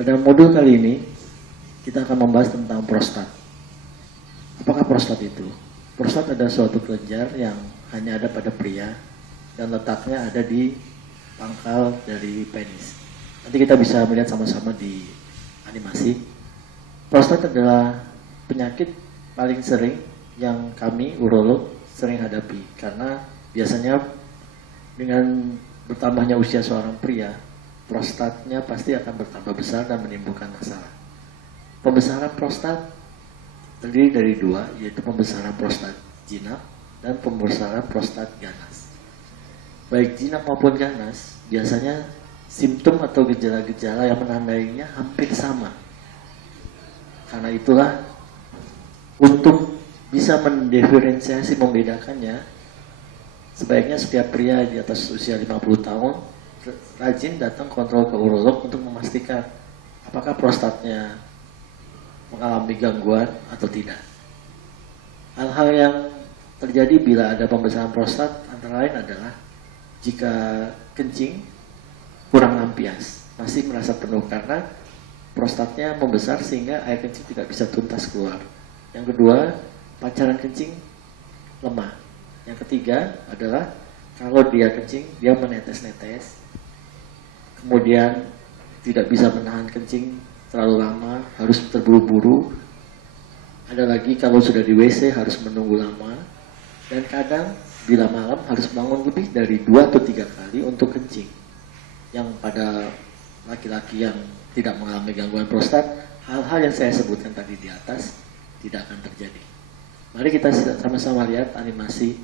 Pada modul kali ini, kita akan membahas tentang prostat. Apakah prostat itu? Prostat adalah suatu kelenjar yang hanya ada pada pria dan letaknya ada di pangkal dari penis. Nanti kita bisa melihat sama-sama di animasi. Prostat adalah penyakit paling sering yang kami urolog sering hadapi karena biasanya dengan bertambahnya usia seorang pria, prostatnya pasti akan bertambah besar dan menimbulkan masalah. Pembesaran prostat terdiri dari dua, yaitu pembesaran prostat jinak dan pembesaran prostat ganas. Baik jinak maupun ganas, biasanya simptom atau gejala-gejala yang menandainya hampir sama. Karena itulah, untuk bisa mendiferensiasi, membedakannya, sebaiknya setiap pria di atas usia 50 tahun rajin datang kontrol ke urolog untuk memastikan apakah prostatnya mengalami gangguan atau tidak. Hal-hal yang terjadi bila ada pembesaran prostat antara lain adalah jika kencing kurang lampias, masih merasa penuh karena prostatnya membesar sehingga air kencing tidak bisa tuntas keluar. Yang kedua, pancaran kencing lemah. Yang ketiga adalah kalau dia kencing, dia menetes-netes, kemudian tidak bisa menahan kencing terlalu lama, harus terburu-buru. Ada lagi kalau sudah di WC harus menunggu lama, dan kadang bila malam harus bangun lebih dari 2 atau 3 kali untuk kencing. Yang pada laki-laki yang tidak mengalami gangguan prostat, hal-hal yang saya sebutkan tadi di atas tidak akan terjadi. Mari kita sama-sama lihat animasi.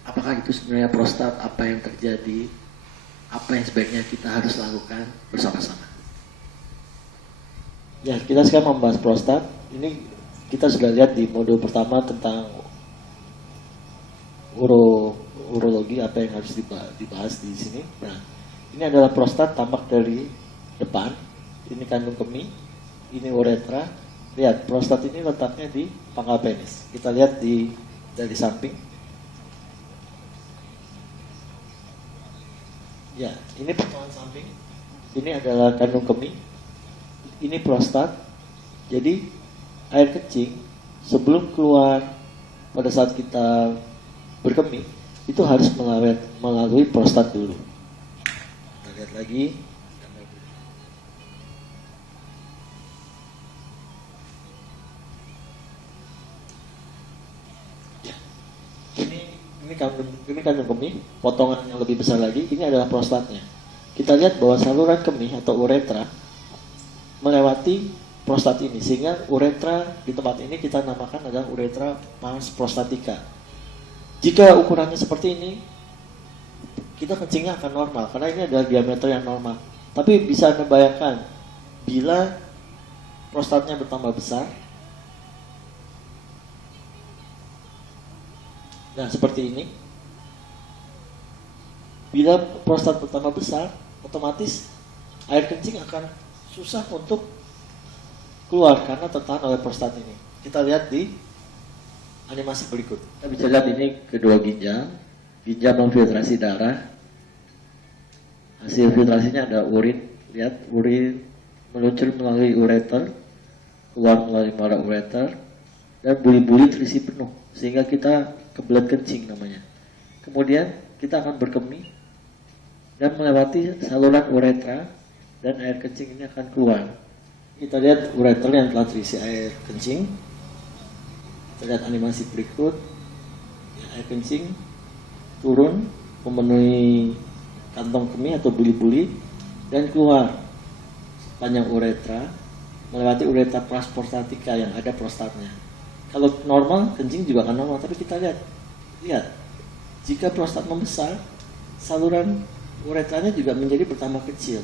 Apakah itu sebenarnya prostat, apa yang terjadi, apa yang sebaiknya kita harus lakukan bersama-sama. Ya, kita sekarang membahas prostat. Ini kita sudah lihat di modul pertama tentang urologi, apa yang harus dibahas di sini. Nah, ini adalah prostat tampak dari depan. Ini kandung kemih, ini uretra. Lihat, prostat ini letaknya di pangkal penis. Kita lihat dari samping. Ya, ini potongan samping. Ini adalah kandung kemih. Ini prostat. Jadi air kencing sebelum keluar pada saat kita berkemih itu harus melalui prostat dulu. Kita lihat lagi. Ini kandung kemih, potongan yang lebih besar lagi, ini adalah prostatnya. Kita lihat bahwa saluran kemih atau uretra melewati prostat ini, sehingga uretra di tempat ini kita namakan adalah uretra pars prostatica. Jika ukurannya seperti ini, kita kencingnya akan normal, karena ini adalah diameter yang normal. Tapi bisa Anda bayangkan, bila prostatnya bertambah besar, nah seperti ini. Bila prostat bertambah besar, otomatis air kencing akan susah untuk keluar karena tertahan oleh prostat ini. Kita lihat di animasi berikut. Kita bisa lihat ini kedua ginjal. Ginjal memfiltrasi darah. Hasil filtrasinya ada urin. Lihat, urin meluncur melalui ureter, keluar melalui muara ureter, dan buli-buli terisi penuh sehingga kita kebelet kencing namanya. Kemudian kita akan berkemih dan melewati saluran uretra dan air kencing ini akan keluar. Kita lihat ureter yang telah terisi air kencing. Kita lihat animasi berikut. Air kencing turun memenuhi kantong kemih atau buli-buli dan keluar panjang uretra melewati uretra pars prostatica yang ada prostatnya. Kalau normal, kencing juga akan normal, tapi kita lihat, jika prostat membesar, saluran uretranya juga menjadi bertambah kecil.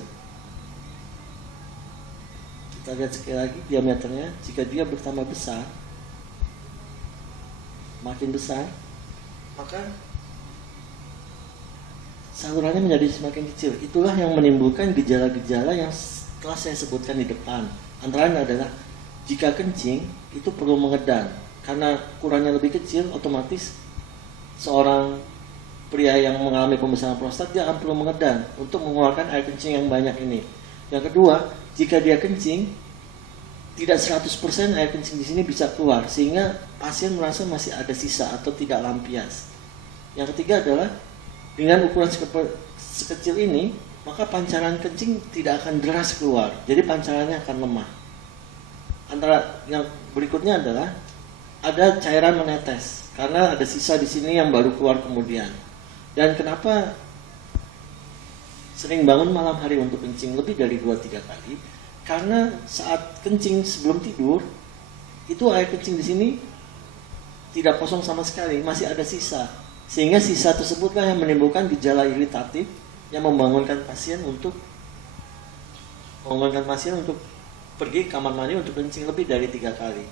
Kita lihat sekali lagi diameternya, jika dia bertambah besar, makin besar, maka salurannya menjadi semakin kecil. Itulah yang menimbulkan gejala-gejala yang telah saya sebutkan di depan. Antara lain adalah jika kencing itu perlu mengedan, karena ukurannya lebih kecil, otomatis seorang pria yang mengalami pembesaran prostat dia akan perlu mengedan untuk mengeluarkan air kencing yang banyak ini. Yang kedua, jika dia kencing, tidak 100% air kencing di sini bisa keluar, sehingga pasien merasa masih ada sisa atau tidak lampias. Yang ketiga adalah, dengan ukuran sekecil ini, maka pancaran kencing tidak akan deras keluar, jadi pancarannya akan lemah. Antara yang berikutnya adalah, ada cairan menetes, karena ada sisa di sini yang baru keluar kemudian. Dan kenapa sering bangun malam hari untuk kencing lebih dari 2-3 kali? Karena saat kencing sebelum tidur, itu air kencing di sini tidak kosong sama sekali, masih ada sisa. Sehingga sisa tersebutlah yang menimbulkan gejala iritatif yang membangunkan pasien untuk pergi ke kamar mandi untuk kencing lebih dari 3 kali.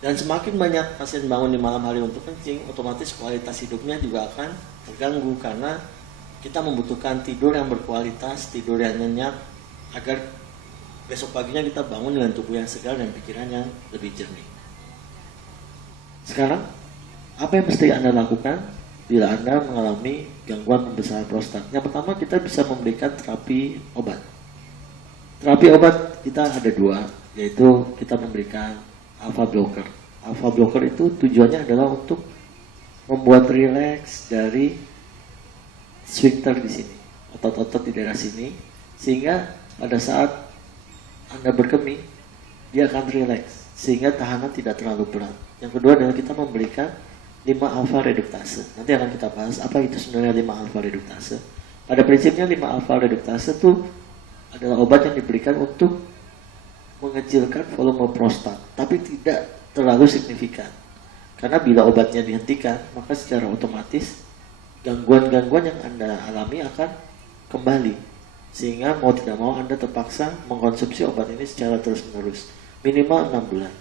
Dan semakin banyak pasien bangun di malam hari untuk kencing, otomatis kualitas hidupnya juga akan terganggu, karena kita membutuhkan tidur yang berkualitas, tidur yang nyenyak, agar besok paginya kita bangun dengan tubuh yang segar dan pikiran yang lebih jernih. Sekarang, apa yang mesti Anda lakukan bila Anda mengalami gangguan pembesaran prostat? Yang pertama, kita bisa memberikan terapi obat. Terapi obat kita ada 2, yaitu kita memberikan alpha blocker. Alpha blocker itu tujuannya adalah untuk membuat rileks dari sphincter di sini, otot-otot di daerah sini, sehingga pada saat Anda berkemih, dia akan rileks, sehingga tahanan tidak terlalu berat. Yang kedua adalah kita memberikan 5 alpha reduktase. Nanti akan kita bahas apa itu sebenarnya 5 alpha reduktase. Pada prinsipnya 5 alpha reduktase itu adalah obat yang diberikan untuk mengecilkan volume prostat, tapi tidak terlalu signifikan. Karena bila obatnya dihentikan, maka secara otomatis gangguan-gangguan yang Anda alami akan kembali. Sehingga mau tidak mau Anda terpaksa mengkonsumsi obat ini secara terus-menerus, minimal 6 bulan.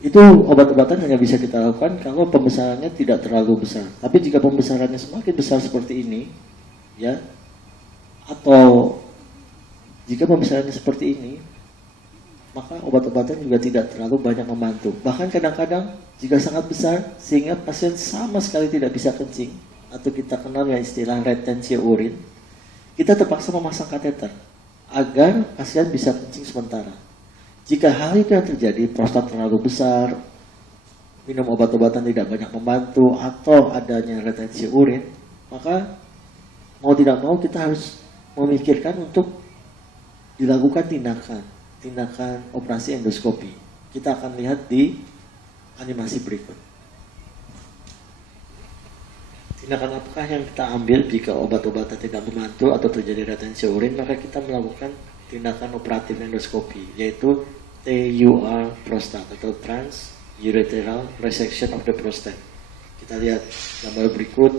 Itu obat-obatan hanya bisa kita lakukan kalau pembesarannya tidak terlalu besar. Tapi jika pembesarannya semakin besar seperti ini, ya, atau jika pembesarannya seperti ini, maka obat-obatan juga tidak terlalu banyak membantu. Bahkan kadang-kadang jika sangat besar sehingga pasien sama sekali tidak bisa kencing, atau kita kenal yang istilah retensi urin, kita terpaksa memasang kateter agar pasien bisa kencing sementara. Jika hal itu yang terjadi, prostat terlalu besar, minum obat-obatan tidak banyak membantu, atau adanya retensi urin, maka mau tidak mau kita harus memikirkan untuk dilakukan tindakan operasi endoskopi. Kita akan lihat di animasi berikut. Tindakan apakah yang kita ambil jika obat-obatan tidak membantu atau terjadi retensi urin? Maka kita melakukan tindakan operatif endoskopi, yaitu TUR prostat atau transurethral resection of the prostate. Kita lihat gambar berikut.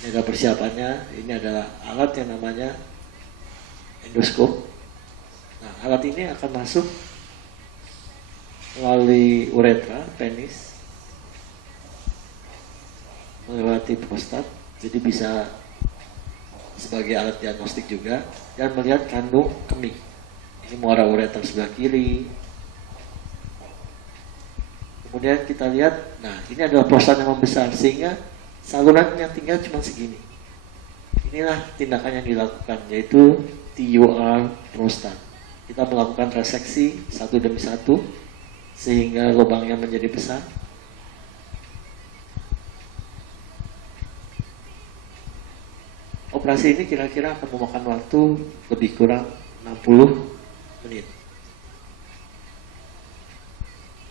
Ini adalah persiapannya. Ini adalah alat yang namanya endoskop. Nah, alat ini akan masuk melalui uretra, penis, melewati prostat, jadi bisa sebagai alat diagnostik juga, dan melihat kandung kemih. Ini muara ureter sebelah kiri. Kemudian kita lihat, nah ini adalah prostat yang membesar, sehingga saluran yang tinggal cuma segini. Inilah tindakan yang dilakukan, yaitu TUR prostat. Kita melakukan reseksi satu demi satu, sehingga lubangnya menjadi besar. Operasi ini kira-kira akan memakan waktu lebih kurang 60 menit.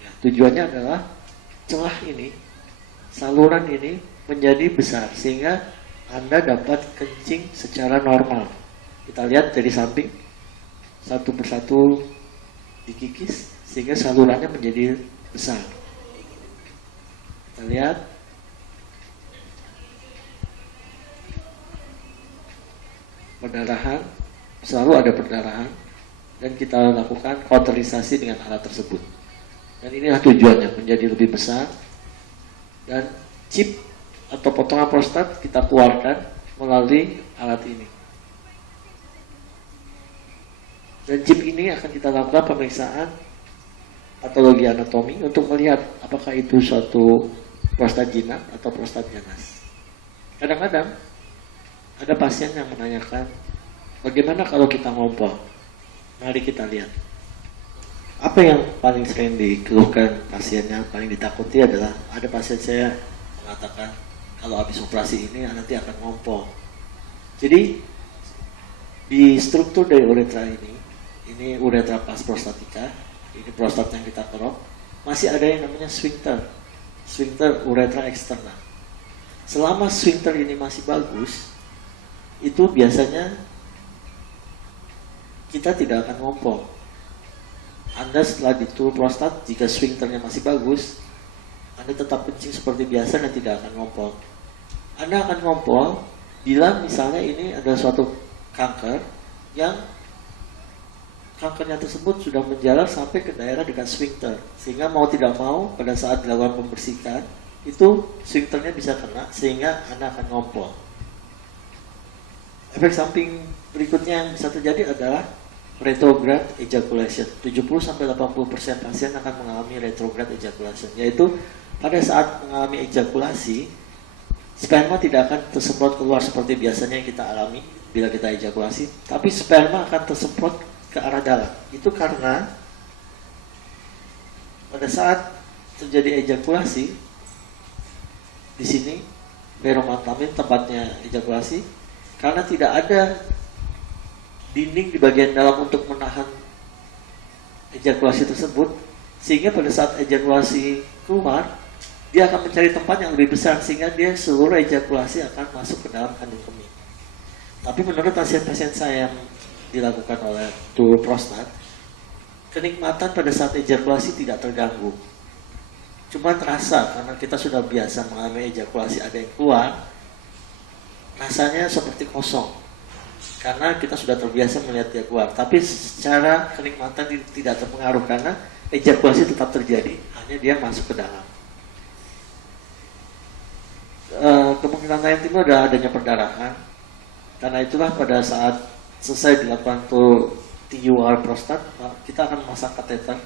Ya, tujuannya adalah celah ini, saluran ini menjadi besar sehingga Anda dapat kencing secara normal. Kita lihat dari samping, satu persatu dikikis sehingga salurannya menjadi besar. Kita lihat. Perdarahan, selalu ada perdarahan, dan kita lakukan kauterisasi dengan alat tersebut. Dan inilah tujuannya, menjadi lebih besar, dan chip atau potongan prostat kita keluarkan melalui alat ini. Dan chip ini akan kita lakukan pemeriksaan patologi anatomi untuk melihat apakah itu suatu prostat jinak atau prostat ganas. Kadang-kadang Ada pasien yang menanyakan, bagaimana kalau kita ngompol? Mari kita lihat. Apa yang paling sering dikeluhkan pasiennya, paling ditakuti adalah ada pasien saya mengatakan kalau habis operasi ini nanti akan ngompol. Jadi di struktur dari uretra ini uretra pas prostatika, ini prostat yang kita kerok, masih ada yang namanya sphincter uretra eksternal. Selama sphincter ini masih bagus, itu biasanya kita tidak akan ngompol. Anda setelah ditutup prostat, jika sphincternya masih bagus, Anda tetap kencing seperti biasa dan tidak akan ngompol. Anda akan ngompol bila misalnya ini ada suatu kanker yang kankernya tersebut sudah menjalar sampai ke daerah dekat sphincter, sehingga mau tidak mau pada saat dilakukan pembersihan itu sphincternya bisa kena sehingga Anda akan ngompol. Efek samping berikutnya yang bisa terjadi adalah retrograde ejaculation. 70-80% pasien akan mengalami retrograde ejaculation, yaitu pada saat mengalami ejakulasi, sperma tidak akan tersemprot keluar seperti biasanya yang kita alami bila kita ejakulasi, tapi sperma akan tersemprot ke arah dalam. Itu karena pada saat terjadi ejakulasi, di sini beromantamin tempatnya ejakulasi, karena tidak ada dinding di bagian dalam untuk menahan ejakulasi tersebut, sehingga pada saat ejakulasi keluar, dia akan mencari tempat yang lebih besar sehingga dia seluruh ejakulasi akan masuk ke dalam kandung kemih. Tapi menurut pasien-pasien saya yang dilakukan oleh tour prostat, kenikmatan pada saat ejakulasi tidak terganggu. Cuma terasa karena kita sudah biasa mengalami ejakulasi ada yang keluar, rasanya seperti kosong. Karena kita sudah terbiasa melihat dia keluar, tapi secara kenikmatan tidak terpengaruh karena ejakulasi tetap terjadi, hanya dia masuk ke dalam. Kemungkinan lain itu ada adanya perdarahan, karena itulah pada saat selesai dilakukan TUR prostat, kita akan memasang kateter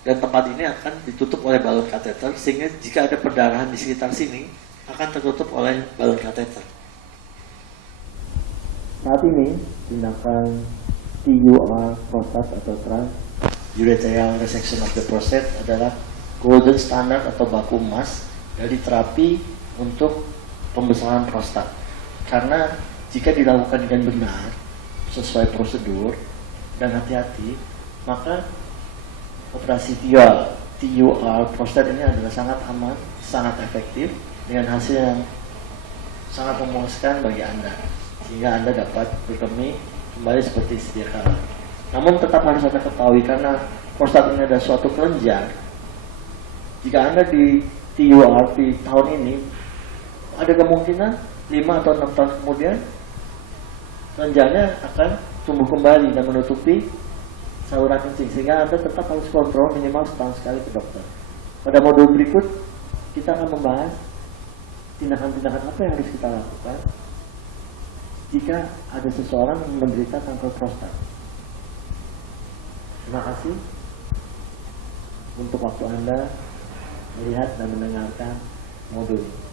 dan tempat ini akan ditutup oleh balon kateter, sehingga jika ada perdarahan di sekitar sini akan tertutup oleh balon kateter. Saat ini tindakan TUR prostat atau transurethral resection of the prostate adalah golden standard atau baku emas dari terapi untuk pembesaran prostat. Karena jika dilakukan dengan benar sesuai prosedur dan hati-hati, maka operasi TUR prostat ini adalah sangat aman, sangat efektif dengan hasil yang sangat memuaskan bagi Anda, sehingga Anda dapat berkemih kembali seperti sedia kala. Namun tetap harus Anda ketahui, karena prostat ini ada suatu kelenjar. Jika Anda di TUR di tahun ini, ada kemungkinan 5 atau 6 tahun kemudian kelenjarnya akan tumbuh kembali dan menutupi saluran kencing, sehingga Anda tetap harus kontrol minimal setahun sekali ke dokter. Pada modul berikut kita akan membahas tindakan-tindakan apa yang harus kita lakukan jika ada seseorang yang menderita kanker prostat. Terima kasih untuk waktu Anda melihat dan mendengarkan modul ini.